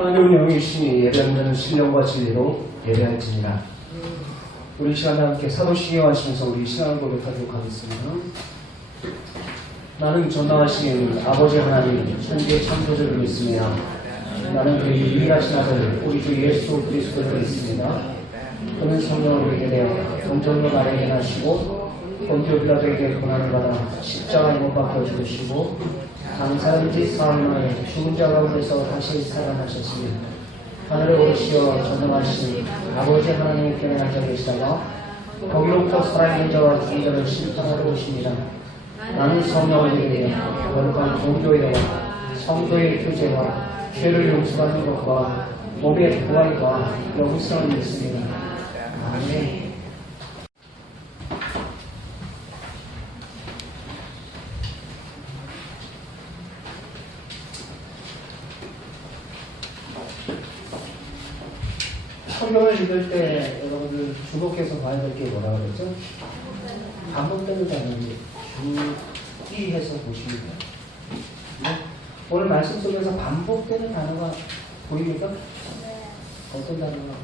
하나님 영이시니 예배하는 신령과 진리로 예배할지니라. 우리 시간에 함께 사도시계 하시면서 우리 신앙을 고백하도록 하겠습니다. 나는 전능하신 아버지 하나님 천지의 창조주를 믿습니다. 나는 그의 유일하신 아들 우리 주 예수 그리스도를 믿습니다. 그는 성령을 믿게 되어 동정녀 마리아에게 나시고 본디오 빌라도에게 고난을 받아 십자가에 못 박혀 죽으시고 장사는지 사흘만에 죽은 자 가운데서 다시 살아나셨으며 하늘에 오르시어 전능하신 아버지 하나님께 앉아 계시다가 거기로부터 살아있는 자와 죽은 자를 심판하러 오십니다. 나는 성령을 믿으며 거룩한 종교회와 성도의 교제와 죄를 용서하는 것과 몸의 부활과 영생을 믿습니다. 아멘. 성경을 읽을 때 여러분들 주목해서 봐야 될 게 뭐라고 그랬죠? 반복되는 단어를 주의해서 보시면 돼요. 오늘 말씀 속에서 반복되는 단어가 보입니까? 어떤 단어가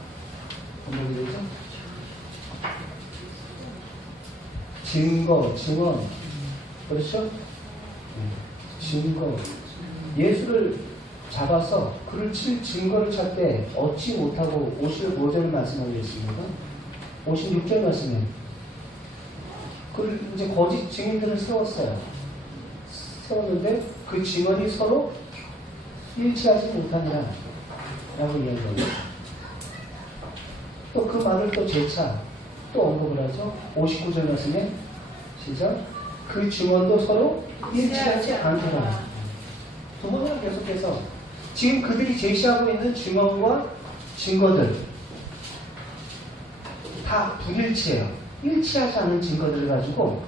반복이 되죠? 증거, 증언. 그렇죠? 증거. 예수를 잡아서 그를 칠 증거를 찾되 얻지 못하고 55절 말씀하고 있습니다. 56절 말씀에 그를 이제 거짓 증인들을 세웠어요. 세웠는데 그 증언이 서로 일치하지 못하니라 라고 이야기해요. 또 그 말을 또 재차 또 언급을 하죠. 59절 말씀에 시작. 그 증언도 서로 일치하지 않더라. 두 번이나 계속해서 지금 그들이 제시하고 있는 증언과 증거들 다 불일치해요. 일치하지 않은 증거들을 가지고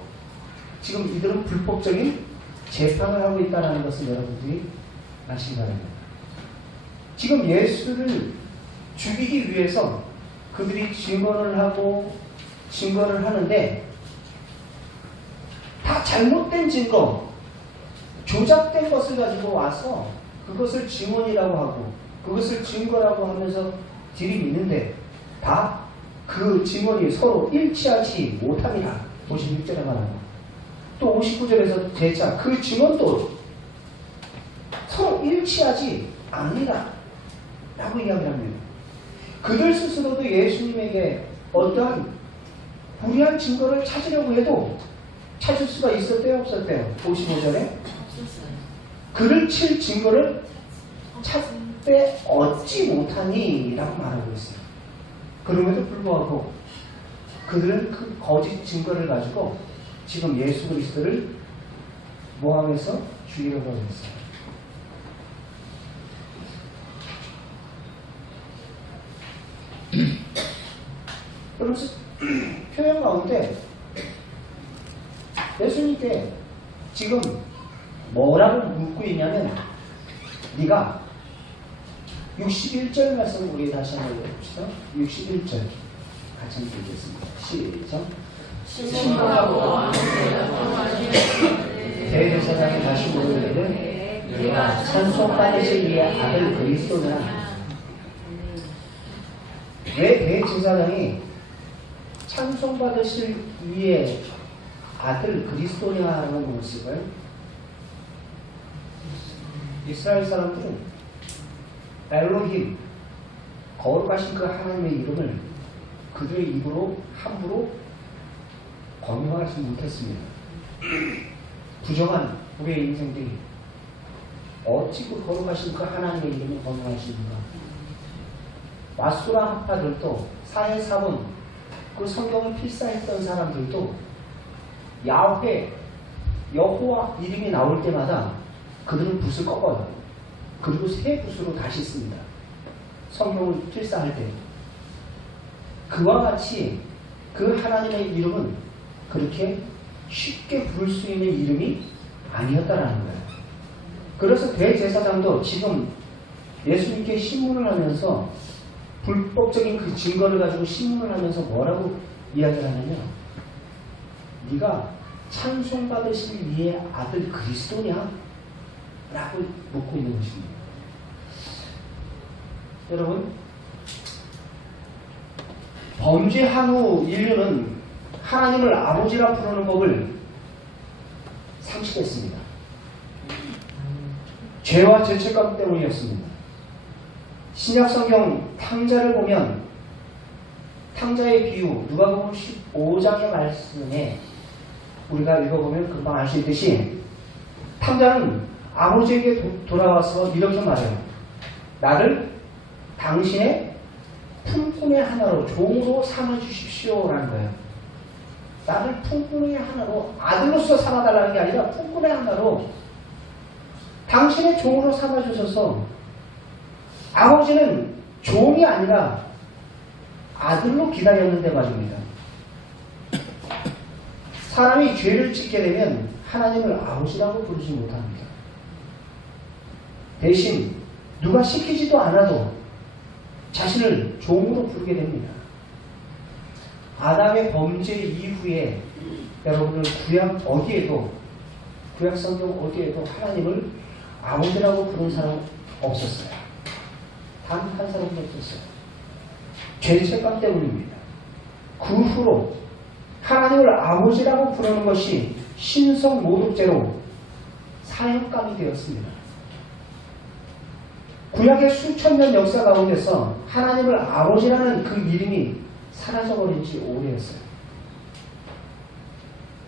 지금 이들은 불법적인 재판을 하고 있다는 것을 여러분들이 아시기 바랍니다. 지금 예수를 죽이기 위해서 그들이 증언을 하고 증거를 하는데 다 잘못된 증거, 조작된 것을 가지고 와서 그것을 증언이라고 하고 그것을 증거라고 하면서 들이미는데 다 그 증언이 서로 일치하지 못합니다. 56절에 말합니다. 또 59절에서 재차 그 증언도 서로 일치하지 않는다 라고 이야기합니다. 그들 스스로도 예수님에게 어떠한 불의한 증거를 찾으려고 해도 찾을 수가 있었대요, 없었대요? 55절에 그를 칠 증거를 찾되 얻지 못하니 라고 말하고 있어요. 그럼에도 불구하고 그들은 그 거짓 증거를 가지고 지금 예수 그리스도를 모함해서 죽이려고 하고 있어요. 그러면서 표현 가운데 예수님께 지금 뭐라고 묻고 있냐면 네가 61절 말씀 우리 다시 한번 읽어봅시다. 61절 같이 읽겠습니다. 시작. 신문하고 대제사장이 다시 물으기를 네가 찬송받으실 이의 아들 그리스도냐. 왜 대제사장이 찬송받으실 이의 아들 그리스도냐는 모습을 이스라엘 사람들은 엘로힘 거룩하신 그 하나님의 이름을 그들의 입으로 함부로 권유하지 못했습니다. 부정한 우리의 인생들이 어찌 그 거룩하신 그 하나님의 이름을 권유하시는가. 마수라 학파들도 사해사문 그 성경을 필사했던 사람들도 야훼 여호와 이름이 나올 때마다 그들은 붓을 꺾어요. 그리고 새 붓으로 다시 씁니다. 성경을 필사할 때. 그와 같이 그 하나님의 이름은 그렇게 쉽게 부를 수 있는 이름이 아니었다라는 거예요. 그래서 대제사장도 지금 예수님께 신문을 하면서 불법적인 그 증거를 가지고 신문을 하면서 뭐라고 이야기를 하냐면 네가 찬송받으실 이의 아들 그리스도냐? 라고 묻고 있는 것입니다. 여러분, 범죄한 후 인류는 하나님을 아버지라 부르는 법을 상실했습니다. 죄와 죄책감 때문이었습니다. 신약성경 탕자를 보면 탕자의 비유 누가복음 15장의 말씀에 우리가 읽어보면 금방 알 수 있듯이 탕자는 아버지에게 돌아와서 이렇게 말해요. 나를 당신의 품꾼의 하나로 종으로 삼아주십시오라는 거예요. 나를 품꾼의 하나로 아들로서 삼아달라는 게 아니라 품꾼의 하나로 당신의 종으로 삼아주셔서 아버지는 종이 아니라 아들로 기다렸는데 말입니다. 사람이 죄를 짓게 되면 하나님을 아버지라고 부르지 못합니다. 대신 누가 시키지도 않아도 자신을 종으로 부르게 됩니다. 아담의 범죄 이후에 여러분들 구약 성경 어디에도 하나님을 아버지라고 부른 사람 없었어요. 단 한 사람도 없었어요. 죄책감 때문입니다. 그 후로 하나님을 아버지라고 부르는 것이 신성 모독죄로 사형감이 되었습니다. 구약의 수천 년 역사 가운데서 하나님을 아버지라는 그 이름이 사라져버린 지 오래였어요.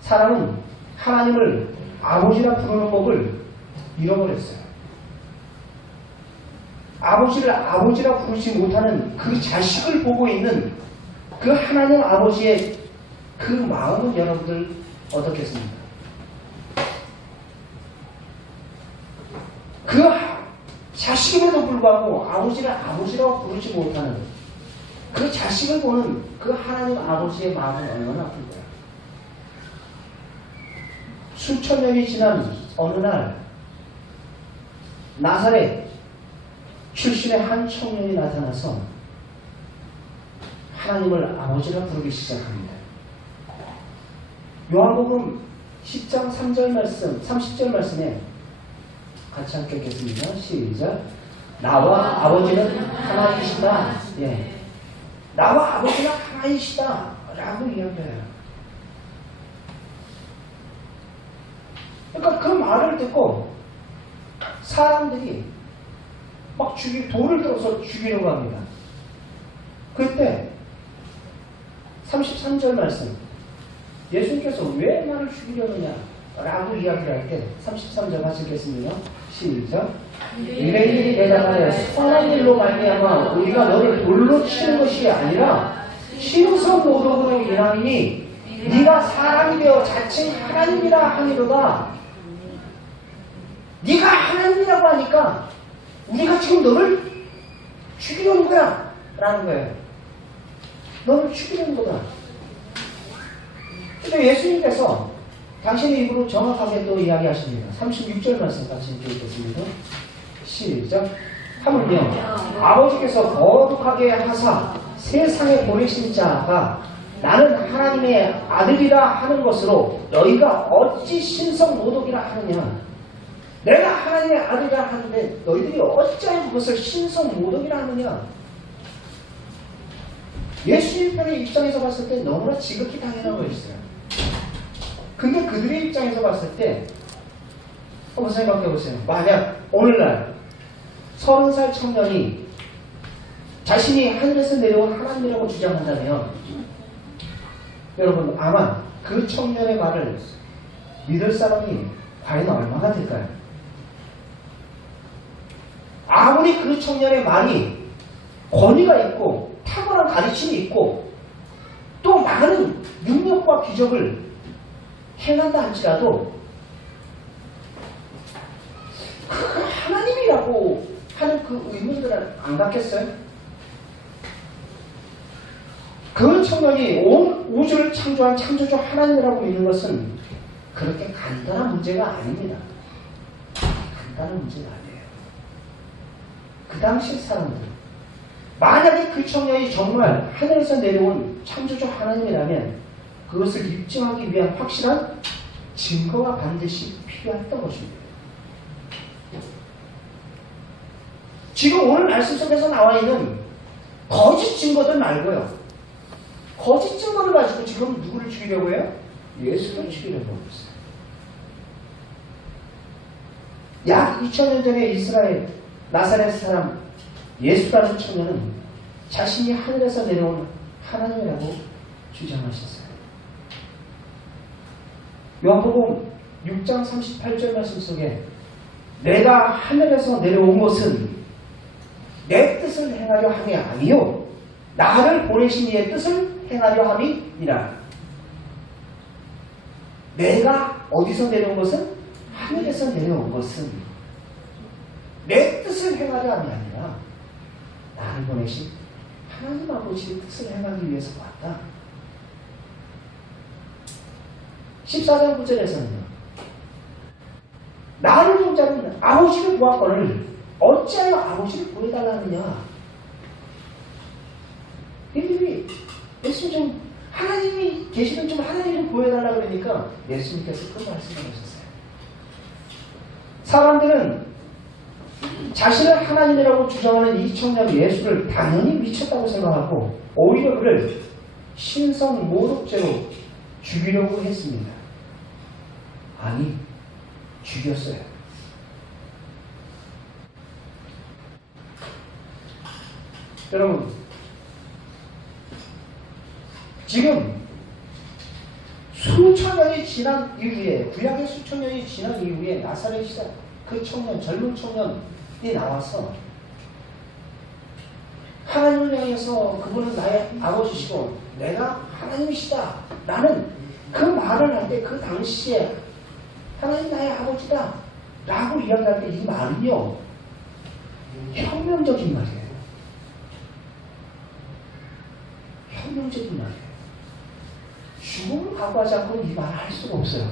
사람은 하나님을 아버지라 부르는 법을 잃어버렸어요. 아버지를 아버지라 부르지 못하는 그 자식을 보고 있는 그 하나님 아버지의 그 마음은 여러분들 어떻겠습니까? 그 자식임에도 불구하고 아버지를 아버지라고 부르지 못하는 그 자식을 보는 그 하나님 아버지의 마음은 얼마나 아플까요? 수천 년이 지난 어느 날 나사렛 출신의 한 청년이 나타나서 하나님을 아버지라 부르기 시작합니다. 요한복음 10장 3절 말씀, 30절 말씀에 같이 함께 읽겠습니다. 시작. 나와 아버지는 하나이시다. 예. 나와 아버지가 하나이시다. 라고 이야기해요. 그러니까 그 말을 듣고 사람들이 막 돌을 들어서 죽이려고 합니다. 그때 33절 말씀 예수님께서 왜 나를 죽이려느냐 라고 이야기를 할 때 33절 같이 읽겠습니다. 시작. 유대인들이 대답하여 선한 일로 말미암아 우리가 너를 돌로 치는 것이 아니라 신성 모독으로 인하니 네가 사람이 되어 자칭 하나님이라 하니로다. 네가 하나님이라고 하니까 우리가 지금 너를 죽이려는 거야 라는 거예요. 너를 죽이려는 거다. 근데 예수님께서 당신의 입으로 정확하게 또 이야기하십니다. 36절 말씀 같이 읽겠습니다. 시작. 하물며 아버지께서 거룩하게 하사 세상에 보내신 자가 나는 하나님의 아들이라 하는 것으로 너희가 어찌 신성 모독이라 하느냐. 내가 하나님의 아들이라 하는데 너희들이 어찌하여 그것을 신성 모독이라 하느냐. 예수님 편의 입장에서 봤을 때 너무나 지극히 당연한 거였어요. 근데 그들의 입장에서 봤을 때 한번 생각해 보세요. 만약 오늘날 30살 청년이 자신이 하늘에서 내려온 하나님이라고 주장한다면 여러분 아마 그 청년의 말을 믿을 사람이 과연 얼마나 될까요? 아무리 그 청년의 말이 권위가 있고 탁월한 가르침이 있고 또 많은 능력과 기적을 행한다 할지라도 그 하나님이라고 하는 그 의문들은 안 갖겠어요? 그 청년이 온 우주를 창조한 창조주 하나님이라고 믿는 것은 그렇게 간단한 문제가 아닙니다. 간단한 문제가 아니에요. 그 당시 사람들 만약에 그 청년이 정말 하늘에서 내려온 창조주 하나님이라면 그것을 입증하기 위한 확실한 증거가 반드시 필요했던 것입니다. 지금 오늘 말씀 속에서 나와 있는 거짓 증거들 말고요. 거짓 증거를 가지고 지금 누구를 죽이려고 해요? 예수를 죽이려고 하고 있어요. 약 2000년 전에 이스라엘 나사렛 사람 예수라는 청년은 자신이 하늘에서 내려온 하나님이라고 주장하셨어요. 요한복음 6장 38절 말씀 속에 내가 하늘에서 내려온 것은 내 뜻을 행하려 함이 아니요 나를 보내신 이의 뜻을 행하려 함이니라. 내가 어디서 내려온 것은 하늘에서 내려온 것은 내 뜻을 행하려 함이 아니라 나를 보내신 하나님 아버지의 뜻을 행하기 위해서 왔다. 14장 9절에서는요. 나를 본 자는 아버지를 보았거늘 어찌하여 아버지를 보여달라 하느냐. 예수님 좀 하나님이 계시면 좀 하나님을 보여달라 그러니까 예수님께서 그 말씀을 하셨어요. 사람들은 자신을 하나님이라고 주장하는 이 청년 예수를 당연히 미쳤다고 생각하고 오히려 그를 신성 모독죄로 죽이려고 했습니다. 아니, 죽였어요. 여러분, 지금 수천 년이 지난 이후에, 구약의 수천 년이 지난 이후에 나사렛이다. 그 청년, 젊은 청년이 나와서 하나님을 향해서 그분은 나의 아버지시고 내가 하나님이시다. 나는 그 말을 할 때 그 당시에 하나님 나의 아버지다 라고 이야기할 때 이 말은요 혁명적인 말이에요. 혁명적인 말이에요. 죽음을 각오하지 않고는 이 말을 할 수가 없어요.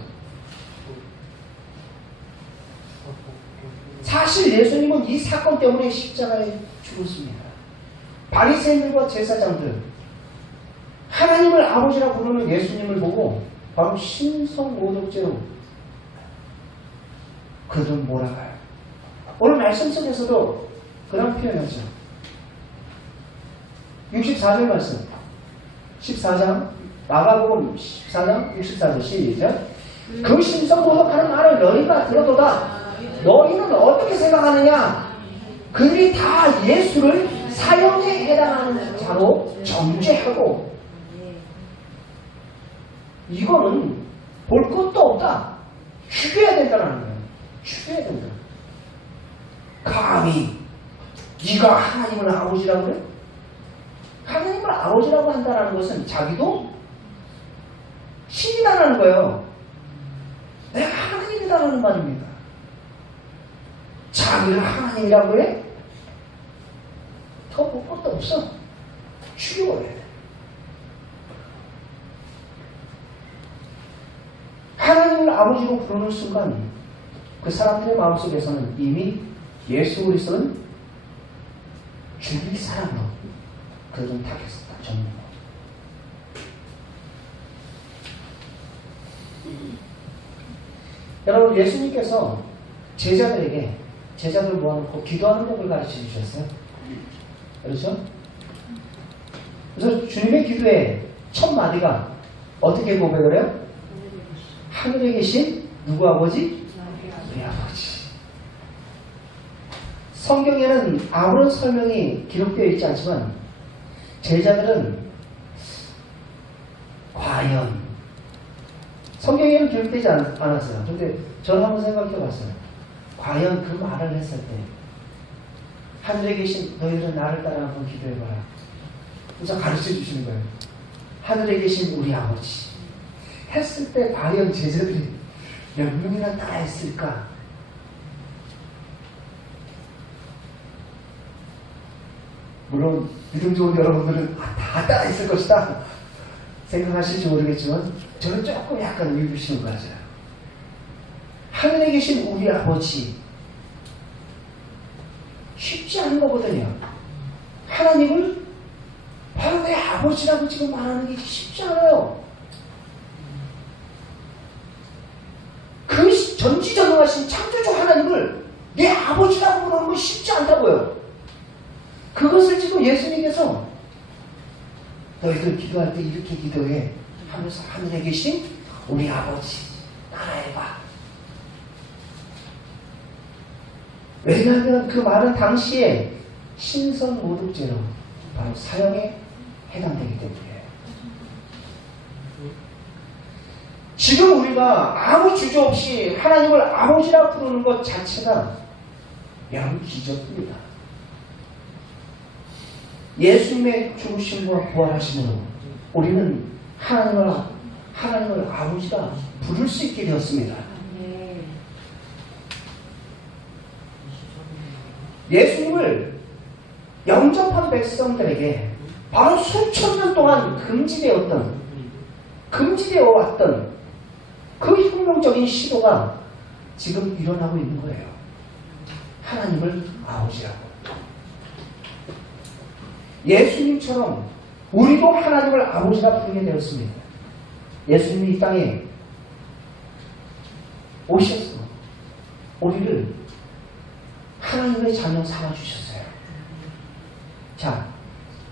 사실 예수님은 이 사건 때문에 십자가에 죽었습니다. 바리새인들과 제사장들, 하나님을 아버지라고 부르는 예수님을 보고 바로 신성모독죄로 그들 몰아가요. 오늘 말씀 속에서도 그런 표현하죠. 64절 말씀, 14장, 마가복음 14장 64절 시작. 그 신성모독하는 말을 너희가 들어도다. 너희는 어떻게 생각하느냐? 그들이 다 예수를 사형에 해당하는 자로 정죄하고 이거는 볼 것도 없다. 죽여야 된다는 거예요. 죽여야 된다. 감히 네가 하나님을 아버지라고 그래? 하나님을 아버지라고 한다는 것은 자기도 신이다라는 거예요. 내가 하나님이다라는 말입니다. 자기를 하나님이라고 해? 더 볼 것도 없어. 죽여야 돼. 하나님을 아버지로 부르는 순간 그 사람들의 마음속에서는 이미 예수 그리스도는 죽일 사람으로 그들은 타겟했다. 전부. 여러분 예수님께서 제자들 모아놓고 기도하는 법을 가르쳐 주셨어요. 그렇죠? 그래서 주님의 기도의 첫 마디가 어떻게 고백을 해요? 하늘에 계신 누구 아버지? 우리 아버지. 성경에는 아무런 설명이 기록되어 있지 않지만 제자들은 과연 성경에는 기록되지 않았어요. 그런데 저는 한번 생각해 봤어요. 과연 그 말을 했을 때 하늘에 계신 너희들은 나를 따라 한번 기도해봐라. 그래서 가르쳐 주시는 거예요. 하늘에 계신 우리 아버지 했을 때 과연 제자들이 몇 명이나 따라했을까? 물론 믿음 좋은 여러분들은 다 따라했을 것이다 생각하실지 모르겠지만 저는 조금 약간 의구심을 가져요. 하늘에 계신 우리 아버지 쉽지 않은 거거든요. 하나님을 바로 내 아버지라고 지금 말하는 게 쉽지 않아요. 그 전지전능하신 창조주 하나님을 내 아버지라고 부르는 건 쉽지 않다고요. 그것을 지금 예수님께서 너희들 기도할 때 이렇게 기도해 하면서 하늘에 계신 우리 아버지 나라에 봐. 왜냐하면 그 말은 당시에 신선 모독죄로 바로 사형에 해당되기 때문이에요. 지금 우리가 아무 주저 없이 하나님을 아버지라 부르는 것 자체가 여러분 기적입니다. 예수님의 죽으심과 부활하심으로 우리는 하나님을 아버지라 부를 수 있게 되었습니다. 예수님을 영접한 백성들에게 바로 수천 년 동안 금지되어 왔던 그 혁명적인 시도가 지금 일어나고 있는 거예요. 하나님을 아버지라고. 예수님처럼 우리도 하나님을 아버지라 부르게 되었습니다. 예수님이 이 땅에 오셔서 우리를 하나님의 자녀 삼아주셨어요. 자,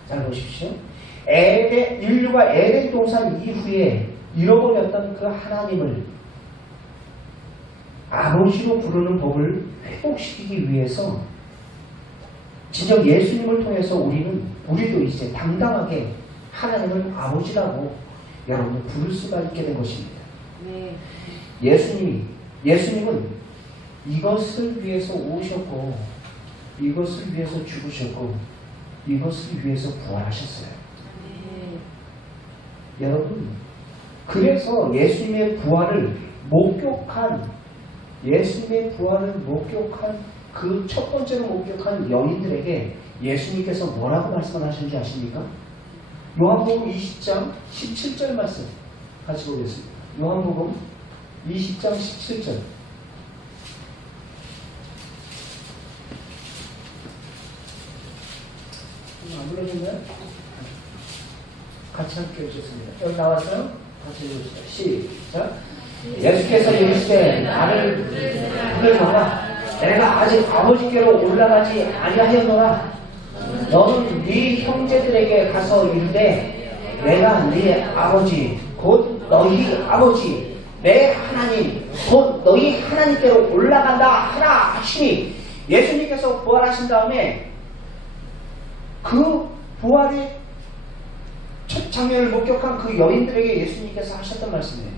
잘 보십시오. 인류가 에덴 동산 이후에 잃어버렸던 그 하나님을 아버지로 부르는 법을 회복시키기 위해서 진정 예수님을 통해서 우리도 이제 당당하게 하나님을 아버지라고 여러분을 부를 수가 있게 된 것입니다. 네. 예수님은 이것을 위해서 오셨고, 이것을 위해서 죽으셨고, 이것을 위해서 부활하셨어요. 네. 여러분, 그래서 예수님의 부활을 목격한 그 첫 번째로 목격한 여인들에게 예수님께서 뭐라고 말씀하시는지 아십니까? 요한복음 20장 17절 말씀 같이 보겠습니다. 요한복음 20장 17절. 안 불러주나요? 같이 함께 해주셨습니다. 여기 나왔어요? 같이 해주시죠. 시작. 예수께서 이르시되 나를 부르노라. 내가 아직 아버지께로 올라가지 아니하였노라. 너는 네 형제들에게 가서 이르되 내가 네 아버지 곧 너희 아버지 내 하나님 곧 너희 하나님께로 올라간다 하라 하시니, 예수님께서 부활하신 다음에 그 부활의 첫 장면을 목격한 그 여인들에게 예수님께서 하셨던 말씀이에요.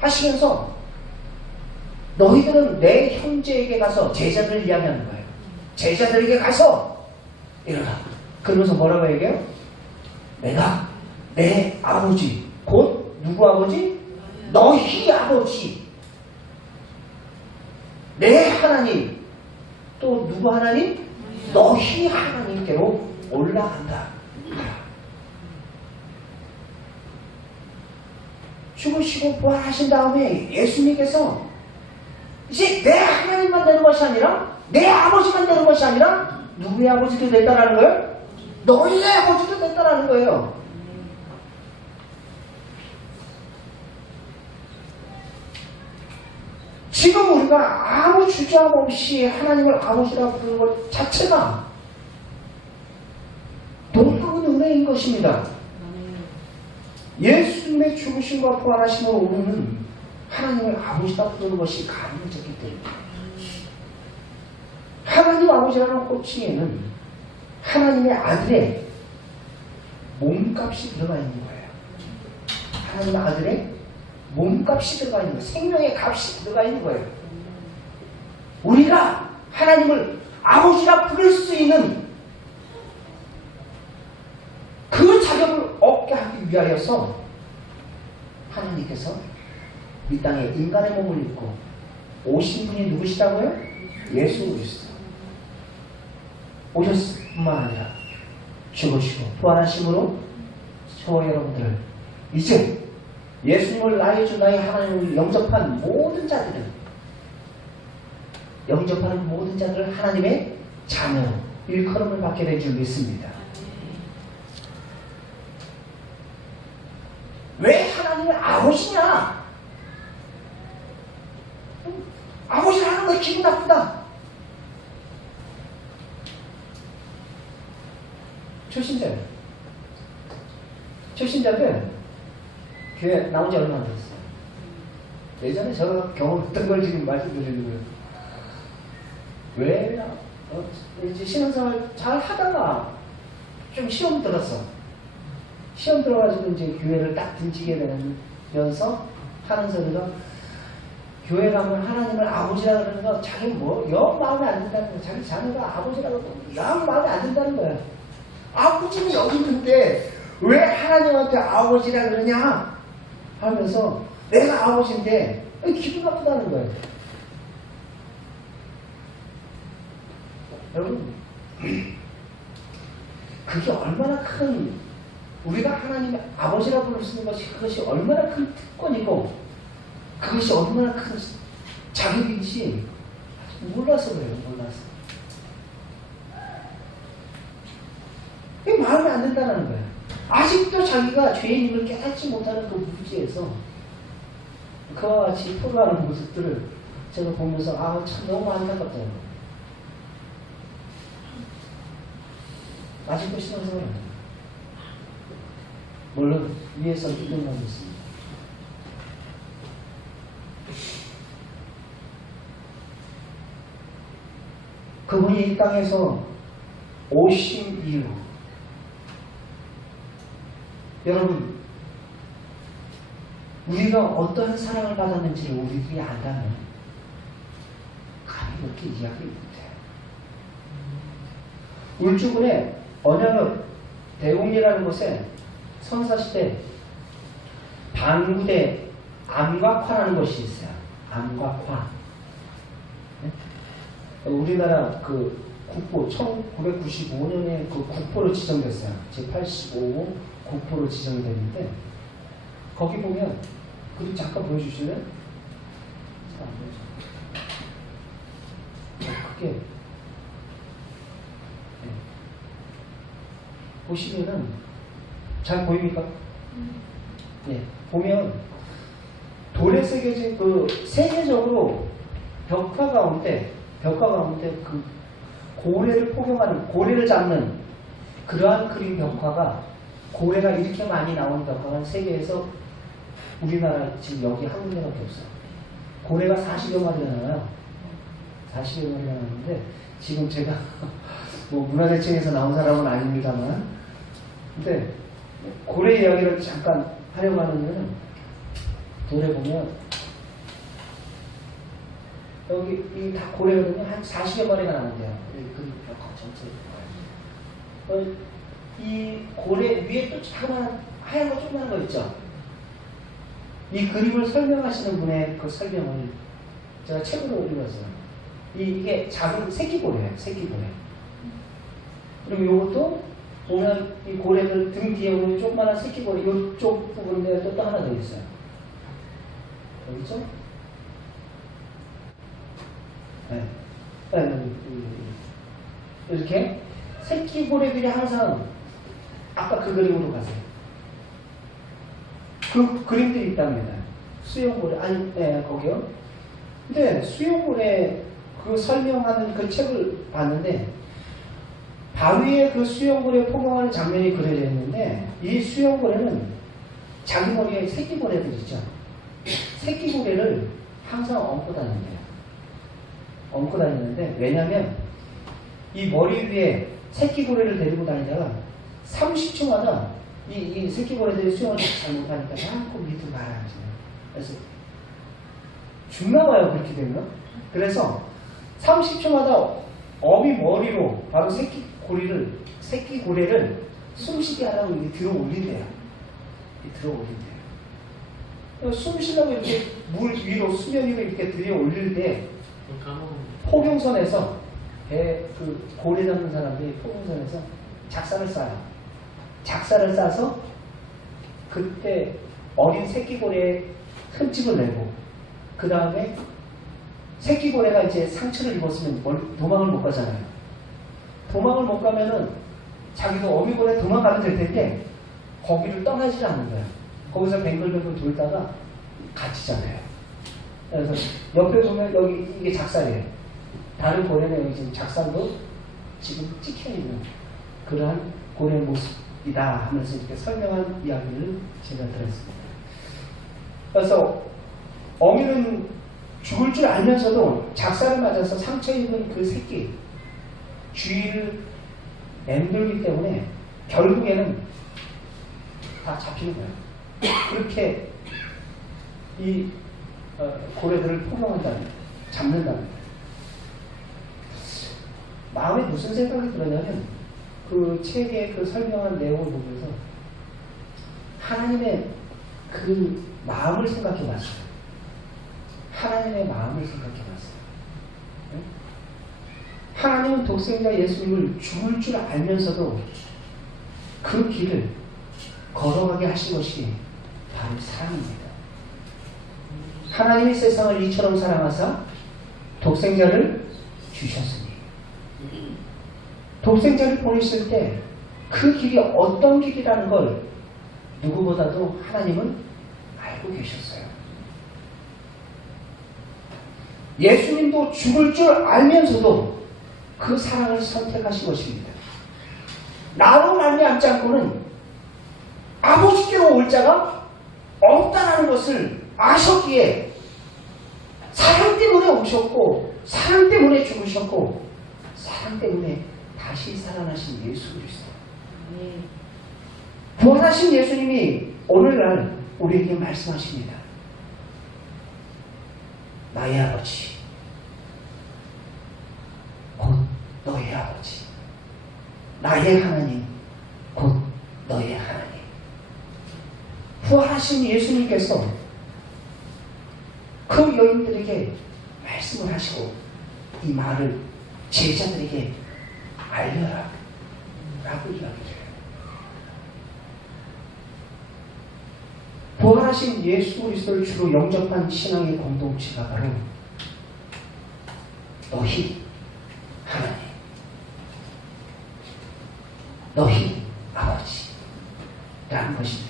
하시면서 너희들은 내 형제에게 가서, 제자들을 이야기하는 거예요. 제자들에게 가서 이러라. 그러면서 뭐라고 얘기해요? 내가 내 아버지 곧 누구 아버지? 너희 아버지 내 하나님 또 누구 하나님? 너희 하나님께로 올라간다. 죽으시고 부활하신 다음에 예수님께서 이제 내 하나님만 되는 것이 아니라 내 아버지만 되는 것이 아니라 누구의 아버지도 됐다라는 거예요? 너희의 아버지도 됐다라는 거예요. 지금 우리가 아무 주저함 없이 하나님을 아버지라고 부르는 것 자체가 놀라운 은혜인 것입니다. 예수님의 죽으심과 부활하심으로 우리는 하나님을 아버지라 부르는 것이 가능해졌기 때문에, 하나님 아버지라는 호칭에는 하나님의 아들의 몸값이 들어가 있는 거예요. 하나님 아들의 몸값이 들어가 있는 거예요. 생명의 값이 들어가 있는 거예요. 우리가 하나님을 아버지라 부를 수 있는 그 자격을 얻게 하기 위하여서 하나님께서 이 땅에 인간의 몸을 입고 오신 분이 누구시다고요? 예수 그리스도. 오셨을 뿐만 아니라 죽으시고 부활하심으로 저와 여러분들, 이제 예수님을 나의 주 나의 하나님을 영접하는 모든 자들을 하나님의 자녀 일컬음을 받게 된 줄 믿습니다. 왜 하나님을 아버지냐? 아버지를 하는 거 기분 나쁘다. 초신자예요. 초신자인데 교회 나온 지 얼마 안 됐어요. 예전에 제가 경험했던 걸 지금 말씀드리는 거예요. 왜 이제 신앙생활 잘 하다가 좀 시험 들었어. 시험 들어가지고 이제 교회를 딱 등지게 되면서 하는 소리가 교회 가면 하나님을 아버지라 그러는 거 자기 영 마음에 안 든다는 거야. 자기 자녀가 아버지라고 영 마음에 안 든다는 거야. 아버지는 여기 있는데 왜 하나님한테 아버지라 그러냐 하면서 내가 아버지인데 기분 나쁘다는 거예요. 여러분 그게 얼마나 큰 우리가 하나님의 아버지라고 부를 수 있는 것이 그것이 얼마나 큰 특권이고 그것이 얼마나 큰 자격인지 몰라서 그래요. 몰라서. 이게 마음에 안 든다는 거예요. 아직도 자기가 죄인임을 깨닫지 못하는 그 무지에서 그와 같이 포로하는 모습들을 제가 보면서 참 너무 안타깝더라고요. 아직도 신앙생활을 안 해요. 물론 위에서 믿음만 있습니다. 그분이 이 땅에서 오신 이유 여러분 우리가 어떠한 사랑을 받았는지를 우리들이 안다면 감히 그렇게 이야기 못해요. 울주군의 언양읍 대웅리라는 곳에 선사시대 반구대 암각화라는 것이 있어요. 암각화. 우리나라 그 국보 1995년에 그 국보로 지정됐어요. 제85호 국보로 지정됐는데 거기 보면 그림 잠깐 보여주실래요? 크게 네. 보시면은 잘 보입니까? 네. 보면 돌에 새겨진 그 세계적으로 벽화 가운데 그 고래를 포경하는 고래를 잡는 그러한 그림 벽화가 고래가 이렇게 많이 나오는 벽화가 세계에서 우리나라 지금 여기 한 군데밖에 없어요. 고래가 40여 마리가 나와요. 40여 마리가 나오는데 지금 제가 뭐 문화재청에서 나온 사람은 아닙니다만 근데 고래 이야기를 잠깐 하려고 하는 돌에 보면 여기 이 다 고래거든요. 한 40여 마리가 나는데요. 그 벽화 전체. 이 고래 위에 또 하얀 거 조그마한 거 있죠. 이 그림을 설명하시는 분의 그 설명을 제가 책으로 읽었어요. 이게 작은 새끼고래예요. 새끼고래. 그리고 이것도 보면 이 고래들 등 뒤에 보면 조그마한 새끼고래 이쪽 부분에 또 하나 더 있어요. 여기 있죠? 네. 이렇게 새끼고래들이 항상 아까 그 그림으로 가세요. 그 그림들이 있답니다. 수용고래 아니 거기요. 근데 수용고래 그 설명하는 그 책을 봤는데 바위에 그 수용고래 포경하는 장면이 그려져 있는데 이 수용고래는 자기 머리에 새끼고래들 있죠. 새끼고래를 항상 얹고 다닌대요. 얹고 다니는데 왜냐면 이 머리 위에 새끼고래를 데리고 다니다가 30초마다 이 새끼고래들이 수영을 잘못하니까 자꾸 밑으로 가라앉아요. 그래서 죽나봐요. 그렇게 되면. 그래서 30초마다 어미 머리로 바로 새끼고래를 숨쉬게 하라고 이렇게 들어 올린대요. 들어 올린대요. 숨 쉬려고 이렇게 물 위로 수면 위로 이렇게 들여 올릴 때 포경선에서 그 고래 잡는 사람들이 포경선에서 작사를 싸요. 작사를 싸서 그때 어린 새끼고래의 흠집을 내고 그 다음에 새끼고래가 이제 상처를 입었으면 도망을 못 가잖아요. 도망을 못 가면은 자기도 어미고래 도망가면 될 텐데 거기를 떠나지 않는 거예요. 거기서 뱅글뱅글 돌다가 갇히잖아요. 그래서 옆에 보면 여기 이게 작살이에요. 다른 고래는 여기 지금 작살도 지금 찍혀있는 그러한 고래 모습이다 하면서 이렇게 설명한 이야기를 제가 들었습니다. 그래서 어미는 죽을 줄 알면서도 작사를 맞아서 상처 입은 그 새끼 주위를 맴돌기 때문에 결국에는 다 잡히는 거예요. 그렇게 이 고래들을 포용한다는, 잡는다는 거예요. 마음에 무슨 생각이 들었냐면 그 책의 그 설명한 내용을 보면서 하나님의 그 마음을 생각해 봤어요. 하나님의 마음을 생각해 봤어요. 하나님은 독생자 예수님을 죽을 줄 알면서도 그 길을 걸어가게 하신 것이 바로 사랑입니다. 하나님이 세상을 이처럼 사랑하사 독생자를 주셨으니, 독생자를 보내실 때 그 길이 어떤 길이라는 걸 누구보다도 하나님은 알고 계셨어요. 예수님도 죽을 줄 알면서도 그 사랑을 선택하신 것입니다. 나로 말미암지 않고는 아버지께로 올 자가 없다라는 것을 아셨기에 사랑 때문에 오셨고, 사랑 때문에 죽으셨고, 사랑 때문에 다시 살아나신 예수 그리스도. 부활하신 예수님이 오늘날 우리에게 말씀하십니다. 나의 아버지, 곧 너의 아버지, 나의 하나님, 곧 너의 하나님. 부활하신 예수님께서 그 여인들에게 말씀을 하시고 이 말을 제자들에게 알려라 라고 이야기해요. 부활하신 예수 그리스도를 주로 영접한 신앙의 공동체가 바로 너희 하나님, 너희 아버지라는 것입니다.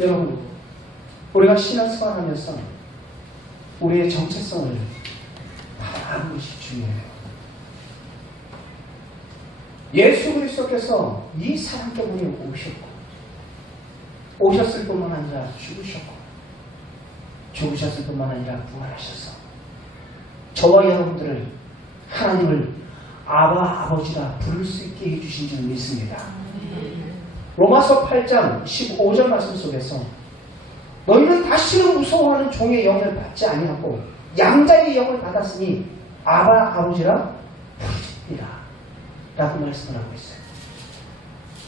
여러분, 우리가 신앙생활하면서 우리의 정체성을 아는 것이 중요해요. 예수 그리스도께서 이 사람 때문에 오셨을 뿐만 아니라 죽으셨을 뿐만 아니라 부활하셔서 저와 여러분들을 하나님을 아버지라 부를 수 있게 해주신 줄 믿습니다. 로마서 8장 15절 말씀 속에서 너희는 다시는 무서워하는 종의 영을 받지 아니하고 양자의 영을 받았으니 아버지라 부르짖니라 라고 말씀을 하고 있어요.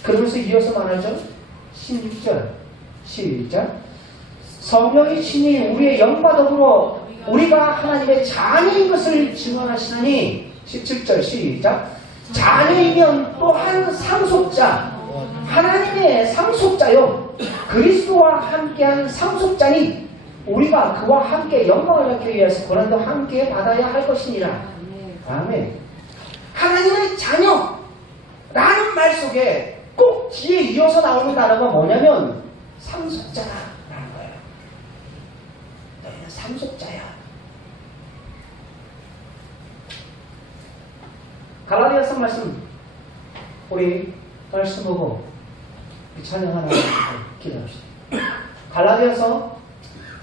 그러면서 이어서 말하죠. 16절 시작. 성령이 친히 우리의 영과 더불어 우리가 하나님의 자녀인 것을 증언하시나니 17절 시작. 자녀이면 또한 상속자, 하나님의 상속자요 그리스도와 함께한 상속자니 우리가 그와 함께 영광을 받기 위해서 고난도 함께 받아야 할 것이니라. 아멘. 하나님의 자녀라는 말 속에 꼭 뒤에 이어서 나오는 단어가 뭐냐면 상속자라는 거예요. 너희는 상속자야. 갈라디아서 말씀 우리 말씀 보고 찬양 하나 기도합시다. 갈라디아서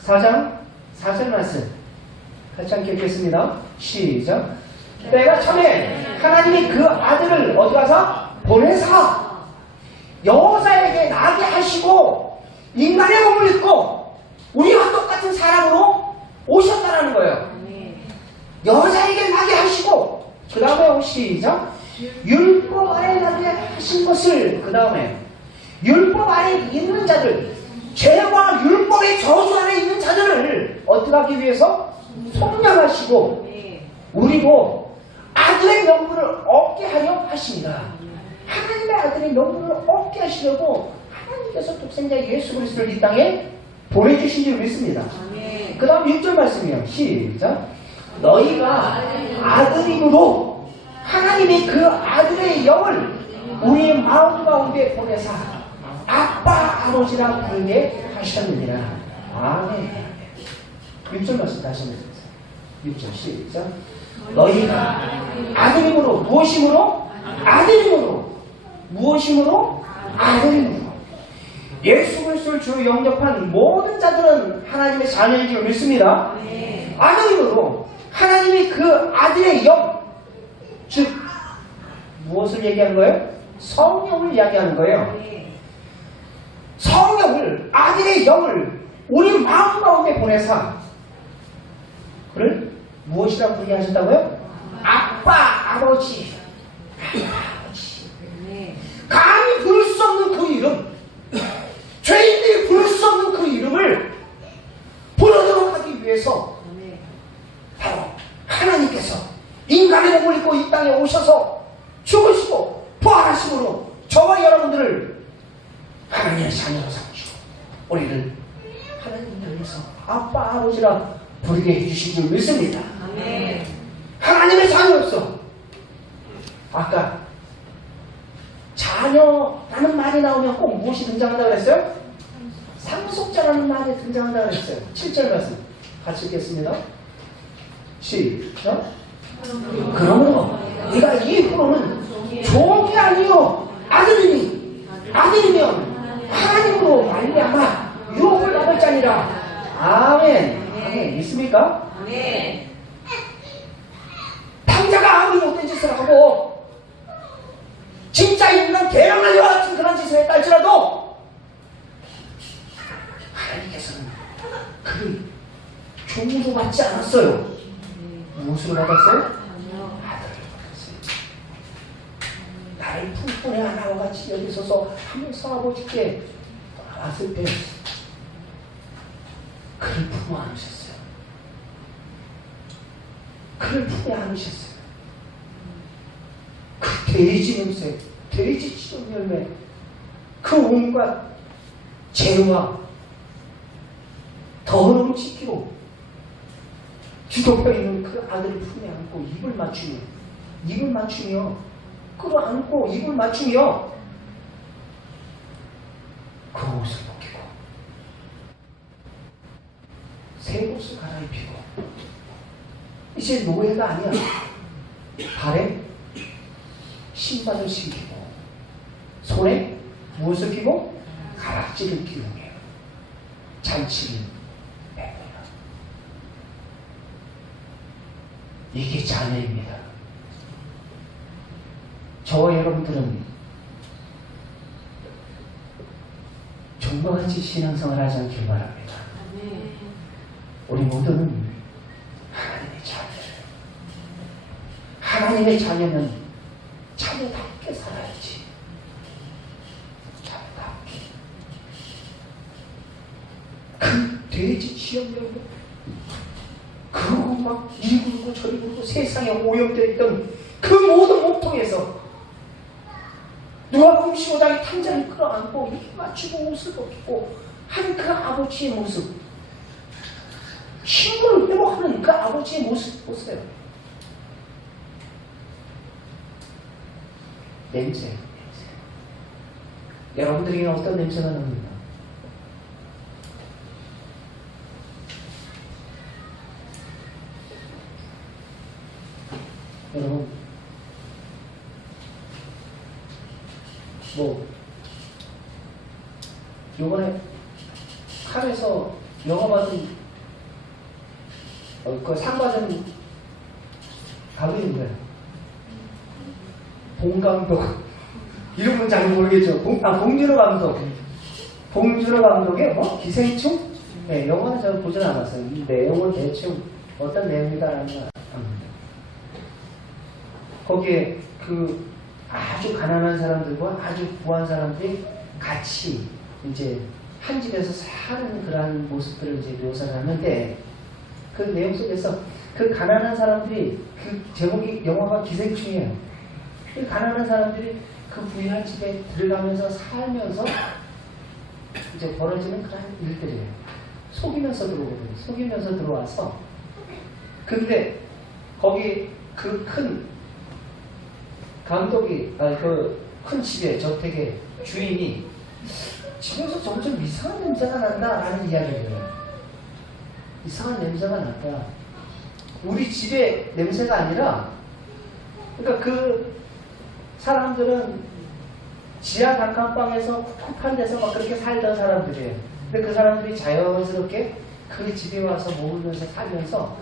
4장 4절 말씀 같이 함께 읽겠습니다. 시작. 때가 참에 하나님이 그 아들을 어디 가서 보내사 여자에게 나게 하시고 인간의 몸을 입고 우리와 똑같은 사람으로 오셨다라는 거예요. 여자에게 나게 하시고 그 다음에 시작. 율법 아래 나게 하신 것을 그 다음에 율법 아래 있는 자들, 죄와 율법의 저주 아래 있는 자들을 어떻게 하기 위해서 속량하시고 우리도 아들의 명분을 얻게 하려 하십니다. 하나님의 아들의 명분을 얻게 하시려고 하나님께서 독생자 예수 그리스도를 이 땅에 보내주신 줄 믿습니다. 그 다음 6절 말씀이요. 시작. 너희가 아들임으로 하나님이 그 아들의 영을 우리의 마음 가운데 보내사 아빠 아버지라 부르게 하셨느니라. 아멘. 6절 말씀 다시 한번 읽겠습니다. 6절 시작. 너희가 아들임으로 무엇임으로? 아들임으로 무엇임으로? 아들임으로. 예수 그리스도를 주로 영접한 모든 자들은 하나님의 자녀인 줄 믿습니다. 아들임으로 하나님이 그 아들의 영, 즉 무엇을 얘기하는 거예요? 성령을 이야기하는 거예요. 성령을, 아들의 영을 우리 마음 가운데 보내사 그를 무엇이라고 부르게 하셨다고요? 아빠, 아버지. 감히 부를 수 없는 그 이름, 죄인들이 부를 수 없는 그 이름을 부르도록 하기 위해서 바로 하나님께서 인간의 몸을 입고 이 땅에 오셔서 죽으시고 부활하심으로 저와 여러분들을 하나님의 자녀로 삼으시고 우리를 하나님을 위해서 아빠, 아버지라 부르게 해주신 줄 믿습니다. 하나님의 자녀로서 아까 자녀라는 말이 나오면 꼭 무엇이 등장한다고 그랬어요? 상속자라는 말이 등장한다고 그랬어요. 7절 말씀 같이 읽겠습니다. 시작. 그러므로 네가 이후로는 종이 아니요 아들이면 하나님으로 말미암아 유업을 받을 자니라. 아멘. 아멘. 믿습니까? 당자가 아무리 못된 짓을 하고 진짜 인간 대량날려와 같은 그런 짓을 했다 할지라도 하나님께서는 그를 종으로 받지 않았어요. 무엇으로 받았어요? 아들을 받았어요. 나를 품꾼에 하나와 같이 여기 서서 하면서 아버지께 왔을 때 그를 품어 안으셨어요. 그를 품에 안으셨어요. 그 돼지 냄새, 돼지 치존 열매, 그 온갖 죄와 더러움 지키고 뒤덮여 있는 그 아들을 품에 안고 입을 맞추며 끌어안고 입을 맞추며 그 옷을 벗기고 새 옷을 갈아입히고 이제 노예가 아니야. 발에 신발을 신기고 손에 무엇을 끼고 가락지를 끼우며 잔치를 매고요. 이게 자녀입니다. 저와 여러분들은 종과같이 신앙생활을 하지 않길 바랍니다. 우리 모두는 하나님의 자녀예요. 하나님의 자녀는 자녀답게 살아야지. 자녀답게. 그 돼지 지역열로 그러고 막 이리 굴고 저리 굴고 세상에 오염되어 있던 그 모든 몸통에서 누가복음 15장의 탕자를 끌어안고 입 맞추고 옷을 벗기고 한 그 아버지의 모습, 친구를 회복하는 그 아버지의 모습 보세요. 냄새. 여러분들에게는 어떤 냄새가 납니까? 여러분, 요번에 칸에서 영화 받은 그 상 받은 감독인데 봉감독 이름은 잘 모르겠죠. 봉준호 감독. 봉준호 감독의 기생충? 네, 영화는 저는 보진 않았어요. 이 내용은 대충 어떤 내용이다라는 걸 압니다. 거기에 그 아주 가난한 사람들과 아주 부한 사람들이 같이 이제 한 집에서 사는 그러한 모습들을 이제 묘사를 하는데 그 내용 속에서 그 가난한 사람들이 그 제목이 영화가 기생충이에요. 그 가난한 사람들이 그 부유한 집에 들어가면서 살면서 이제 벌어지는 그런 일들이에요. 속이면서 들어오거든요. 속이면서 들어와서 근데 거기 그 큰 감독이 그 큰 집의 저택의 주인이 집에서 점점 이상한 냄새가 난다라는 이야기를 해요. 이상한 냄새가 났다. 우리 집의 냄새가 아니라, 그러니까 그 사람들은 지하 단칸방에서 kup한 데서 막 그렇게 살던 사람들이에요. 근데 그 사람들이 자연스럽게 그 집에 와서 머물면서 살면서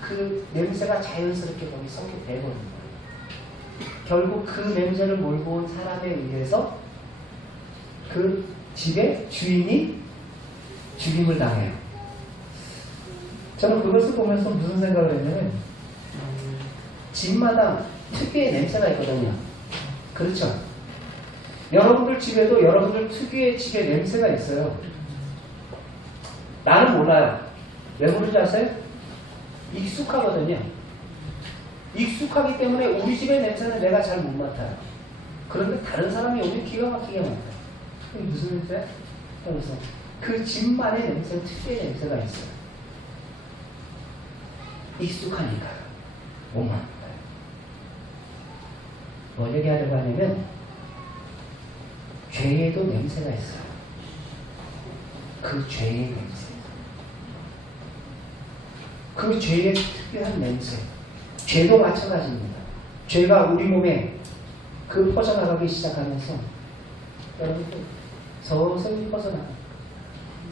그 냄새가 자연스럽게 거기 섞여 되버린 거예요. 결국 그 냄새를 몰고 온 사람에 의해서 그 집의 주인이 죽임을 당해요. 저는 그것을 보면서 무슨 생각을 했냐면, 집마다 특유의 냄새가 있거든요. 그렇죠? 여러분들 집에도 여러분들 특유의 집의 냄새가 있어요. 나는 몰라요. 왜 그런지 아세요? 익숙하거든요. 익숙하기 때문에 우리 집의 냄새는 내가 잘 못 맡아요. 그런데 다른 사람이 오면 기가 막히게 맡아요. 그게 무슨 냄새야? 그래서 그 집만의 냄새, 특유의 냄새가 있어요. 익숙하니까 못 맡아요. 뭘 얘기하려고 하냐면, 죄에도 냄새가 있어요. 그 죄의 냄새. 그 죄의 특유한 냄새. 죄도 마찬가지입니다. 죄가 우리 몸에 그 퍼져나가기 시작하면서 여러분들 서서히 퍼져나가요.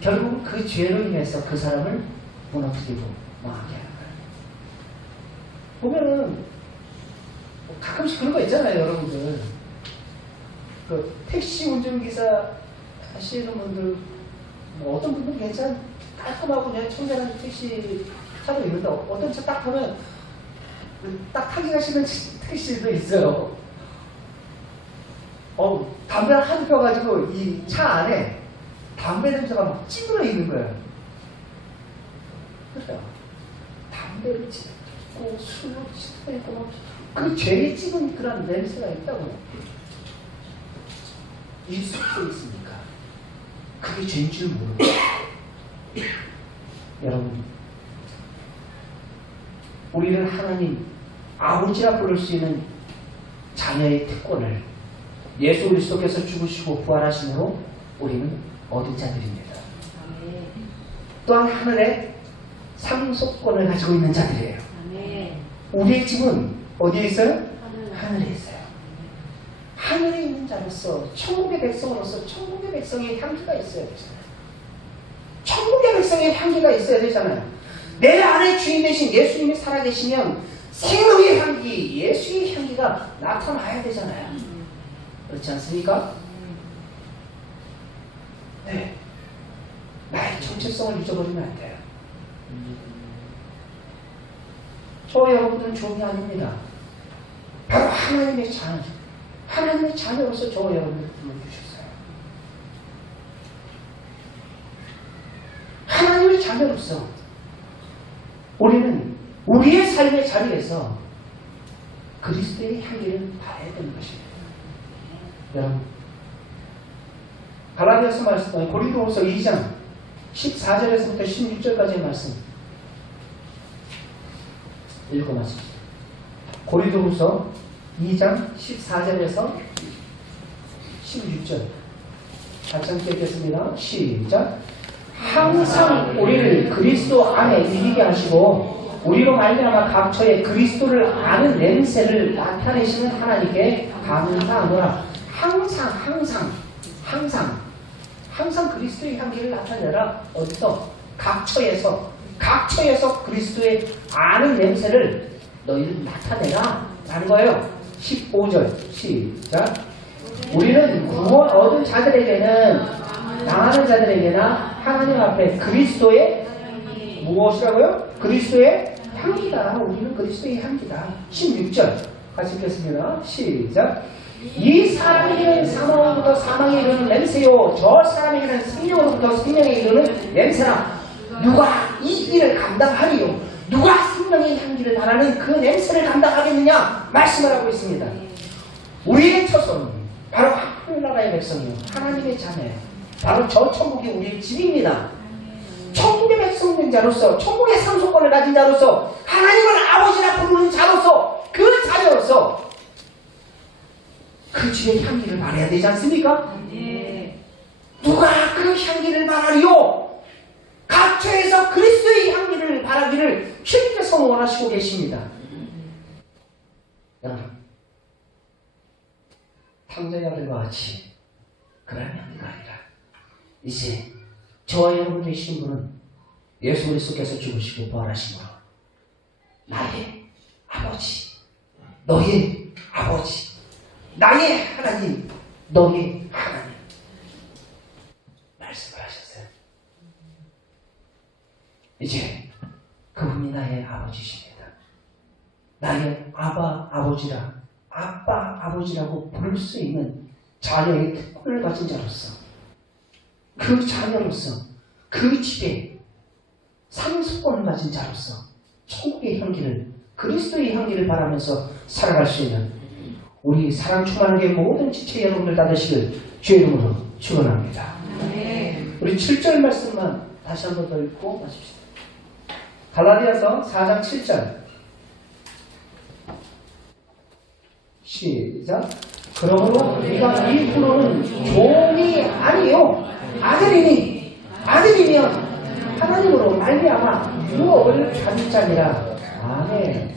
결국 그 죄로 인해서 그 사람을 무너뜨리고 망하게 하는 거예요. 보면은 가끔씩 그런 거 있잖아요, 여러분들. 그 택시 운전기사 하시는 분들, 뭐 어떤 분들은 괜찮, 깔끔하고 그냥 청결한 택시 차도 있는데, 어떤 차 딱 타면 딱 타기가 싫은 택시도 있어요. 담배를 하도 펴가지고 이 차 안에 담배 냄새가 막 찌들어 있는 거예요. 그래요. 담배를 찌고 술을 찌들어 있고 그 죄에 찌든 그런 냄새가 있다고요. 익숙해 있으니까. 그게 죄인 줄 모르고. 여러분, 우리를 하나님 아버지라 부를 수 있는 자녀의 특권을 예수 그리스도께서 죽으시고 부활하심으로 우리는 얻은 자들입니다. 또한 하늘의 상속권을 가지고 있는 자들이에요. 우리의 집은 어디에 있어요? 하늘에 있어요. 하늘에 있는 자로서, 천국의 백성으로서 천국의 백성의 향기가 있어야 되잖아요. 천국의 백성의 향기가 있어야 되잖아요. 내 안에 주인 되신 예수님이 살아계시면 생명의 향기, 예수의 향기가 나타나야 되잖아요. 그렇지 않습니까? 네. 나의 정체성을 잊어버리면 안 돼요. 저와 여러분들은 종이 아닙니다. 바로 하나님의 자녀. 하나님의 자녀로서 저와 여러분을 불러주셨어요. 하나님의 자녀로서 우리는 우리의 삶의 자리에서 그리스도의 향기를 봐야 되는 것입니다. 여러분, 갈라디아서 말씀, 고린도후서 2장 14절에서부터 16절까지의 말씀 읽어봤습니다. 고린도후서 2장 14절에서 16절 같이 함께 읽겠습니다. 시작. 항상 우리를 그리스도 안에 이기게 하시고 우리로 말미암아 각처에 그리스도를 아는 냄새를 나타내시는 하나님께 감사하노라. 항상 그리스도의 향기를 나타내라. 어디서? 각처에서 그리스도의 아는 냄새를 너희는 나타내라 라는 거예요. 15절 시작. 우리는 구원 얻은 자들에게는 당하는 자들에게나 하나님 앞에 그리스도의 무엇이라고요? 그리스도의 향기다. 우리는 그리스도의 향기다. 16절 같이 읽겠습니다. 시작. 이 사람에게는 사망으로부터 사망에 이르는 냄새요 저 사람에게는 생명으로부터 생명에 이르는 냄새라. 누가 이 일을 감당하리요? 누가 생명의 향기를 바라는 그 냄새를 감당하겠느냐? 말씀을 하고 있습니다. 우리의 처소는 바로 하늘나라의 백성이요 하나님의 자녀예요. 바로 저 천국이 우리의 집입니다. 천국의 백성된 자로서, 천국의 상속권을 가진 자로서, 하나님을 아버지라 부르는 자로서, 그 자녀로서 그 집의 향기를 바라야 되지 않습니까? 누가 그 향기를 바라리요? 각처에서 그리스도의 향기를 바라기를 주님께서 원하시고 원하시고 계십니다. 여러분, 탕자녀들과 같이 그러면 이가 아니라 이제 저와 여러분 되신 분은 예수 그리스도께서 죽으시고 부활하심으로 나의 아버지, 너의 아버지, 나의 하나님, 너의 하나님 말씀을 하셨어요. 이제 그분이 나의 아버지십니다. 나의 아버지라, 아버지라고 부를 수 있는 자녀의 특권을 가진 자로서, 그 자녀로서, 그 집에 상속권을 가진 자로서 천국의 향기를, 그리스도의 향기를 바라면서 살아갈 수 있는 우리 사랑 충만하게 모든 지체 여러분들 다 되시길 주의 이름으로 축원합니다. 우리 7절 말씀만 다시 한 번 더 읽고 마십시다. 갈라디아서 4장 7절 시작. 그러므로 우리가 이후로는 종이 아니요 아들이면 하나님으로 말미암아 무엇을 받을 자니라. 아멘.